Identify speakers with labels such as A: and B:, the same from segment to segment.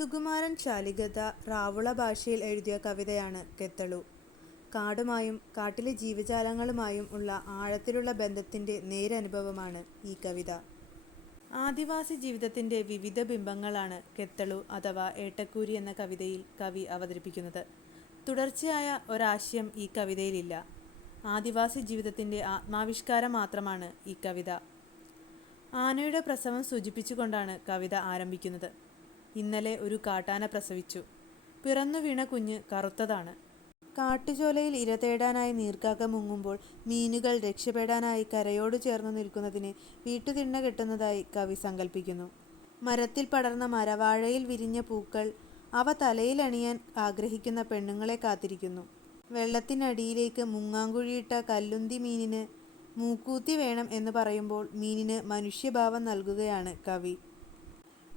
A: സുകുമാരൻ ചാലികത റാവുള ഭാഷയിൽ എഴുതിയ കവിതയാണ് കെത്തളു. കാടുമായും കാട്ടിലെ ജീവജാലങ്ങളുമായും ഉള്ള ആഴത്തിലുള്ള ബന്ധത്തിന്റെ നേരനുഭവമാണ് ഈ കവിത. ആദിവാസി ജീവിതത്തിന്റെ വിവിധ ബിംബങ്ങളാണ് കെത്തളു അഥവാ ഏട്ടക്കൂരി എന്ന കവിതയിൽ കവി അവതരിപ്പിക്കുന്നത്. തുടർച്ചയായ ഒരാശയം ഈ കവിതയിലില്ല. ആദിവാസി ജീവിതത്തിന്റെ ആത്മാവിഷ്കാരം മാത്രമാണ് ഈ കവിത. ആനയുടെ പ്രസവം സൂചിപ്പിച്ചുകൊണ്ടാണ് കവിത ആരംഭിക്കുന്നത്. ഇന്നലെ ഒരു കാട്ടാന പ്രസവിച്ചു. പിറന്നു വീണ കുഞ്ഞ് കറുത്തതാണ്. കാട്ടുചോലയിൽ ഇരതേടാനായി നീർക്കാക്ക മുങ്ങുമ്പോൾ മീനുകൾ രക്ഷപ്പെടാനായി കരയോട് ചേർന്ന് നിൽക്കുന്നതിന് വീട്ടുതിണ്ണ കെട്ടുന്നതായി കവി സങ്കല്പിക്കുന്നു മരത്തിൽ പടർന്ന മരവാഴയിൽ വിരിഞ്ഞ പൂക്കൾ അവ തലയിലണിയാൻ ആഗ്രഹിക്കുന്ന പെണ്ണുങ്ങളെ കാത്തിരിക്കുന്നു. വെള്ളത്തിനടിയിലേക്ക് മുങ്ങാങ്കുഴിയിട്ട കല്ലുന്തി മീനിന് മൂക്കൂത്തി വേണം എന്ന് പറയുമ്പോൾ മീനിന് മനുഷ്യഭാവം നൽകുകയാണ് കവി.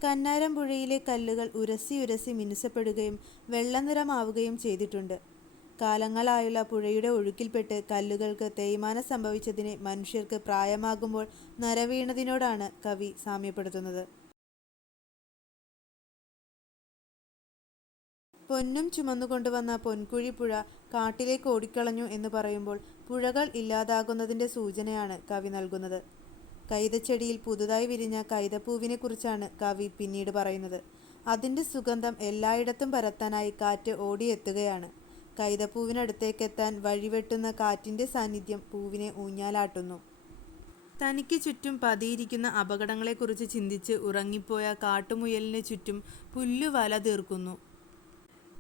A: കന്നാരംപുഴയിലെ കല്ലുകൾ ഉരസി ഉരസി മിനുസപ്പെടുകയും വെള്ളനിറമാവുകയും ചെയ്തിട്ടുണ്ട്. കാലങ്ങളായുള്ള പുഴയുടെ ഒഴുക്കിൽപ്പെട്ട് കല്ലുകൾക്ക് തേയ്മാനം സംഭവിച്ചതിനെ മനുഷ്യർക്ക് പ്രായമാകുമ്പോൾ നരവീണതിനോടാണ് കവി സാമ്യപ്പെടുത്തുന്നത്. പൊന്നും ചുമന്നുകൊണ്ടുവന്ന പൊൻകുഴിപ്പുഴ കാട്ടിലേക്ക് ഓടിക്കളഞ്ഞു എന്ന് പറയുമ്പോൾ പുഴകൾ ഇല്ലാതാകുന്നതിന്റെ സൂചനയാണ് കവി നൽകുന്നത്. കൈതച്ചെടിയിൽ പുതുതായി വിരിഞ്ഞ കൈതപ്പൂവിനെക്കുറിച്ചാണ് കവി പിന്നീട് പറയുന്നത്. അതിന്റെ സുഗന്ധം എല്ലായിടത്തും പരത്താനായി കാറ്റ് ഓടിയെത്തുകയാണ്. കൈതപ്പൂവിനടുത്തേക്കെത്താൻ വഴിവെട്ടുന്ന കാറ്റിന്റെ സാന്നിധ്യം പൂവിനെ ഊഞ്ഞാലാട്ടുന്നു. തനിക്ക് ചുറ്റും പതിയിരിക്കുന്ന അപകടങ്ങളെക്കുറിച്ച് ചിന്തിച്ച് ഉറങ്ങിപ്പോയ കാട്ടുമുയലിന് ചുറ്റും പുല്ലുവല തീർക്കുന്നു.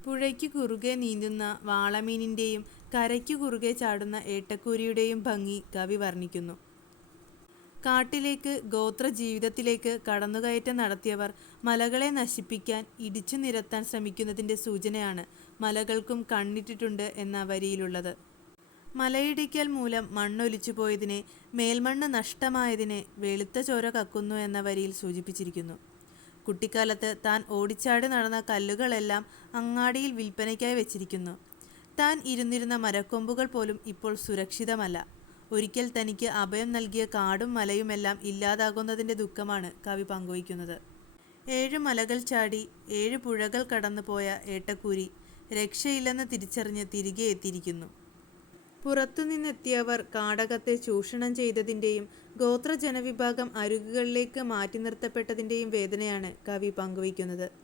A: പുഴയ്ക്ക് കുറുകെ നീന്തുന്ന വാളമീനിന്റെയും കരയ്ക്ക് കുറുകെ ചാടുന്ന ഏട്ടക്കൂരിയുടെയും ഭംഗി കവി വർണിക്കുന്നു. കാട്ടിലേക്ക് ഗോത്ര ജീവിതത്തിലേക്ക് കടന്നുകയറ്റം നടത്തിയവർ മലകളെ നശിപ്പിക്കാൻ ഇടിച്ചു നിരത്താൻ ശ്രമിക്കുന്നതിന്റെ സൂചനയാണ് മലകൾക്കും കണ്ണിട്ടിട്ടുണ്ട് എന്ന വരിയിലുള്ളത്. മലയിടിക്കൽ മൂലം മണ്ണൊലിച്ചു പോയതിനെ മേൽമണ്ണ് നഷ്ടമായതിനെ വെളുത്ത ചോര കക്കുന്നു എന്ന വരിയിൽ സൂചിപ്പിച്ചിരിക്കുന്നു. കുട്ടിക്കാലത്ത് താൻ ഓടിച്ചാടി നടന്ന കല്ലുകളെല്ലാം അങ്ങാടിയിൽ വിൽപ്പനയ്ക്കായി വെച്ചിരിക്കുന്നു. താൻ ഇരുന്നിരുന്ന മരക്കൊമ്പുകൾ പോലും ഇപ്പോൾ സുരക്ഷിതമല്ല. ഒരിക്കൽ തനിക്ക് അഭയം നൽകിയ കാടും മലയുമെല്ലാം ഇല്ലാതാകുന്നതിന്റെ ദുഃഖമാണ് കവി പങ്കുവയ്ക്കുന്നത്. ഏഴ് മലകൾ ചാടി ഏഴ് പുഴകൾ കടന്നുപോയ ഏട്ടക്കൂരി രക്ഷയില്ലെന്ന് തിരിച്ചറിഞ്ഞ് തിരികെ എത്തിയിരിക്കുന്നു. പുറത്തുനിന്നെത്തിയവർ കാടകത്തെ ചൂഷണം ചെയ്തതിന്റെയും ഗോത്രജനവിഭാഗം മാറ്റി നിർത്തപ്പെട്ടതിന്റെയും വേദനയാണ് കവി പങ്കുവയ്ക്കുന്നത്.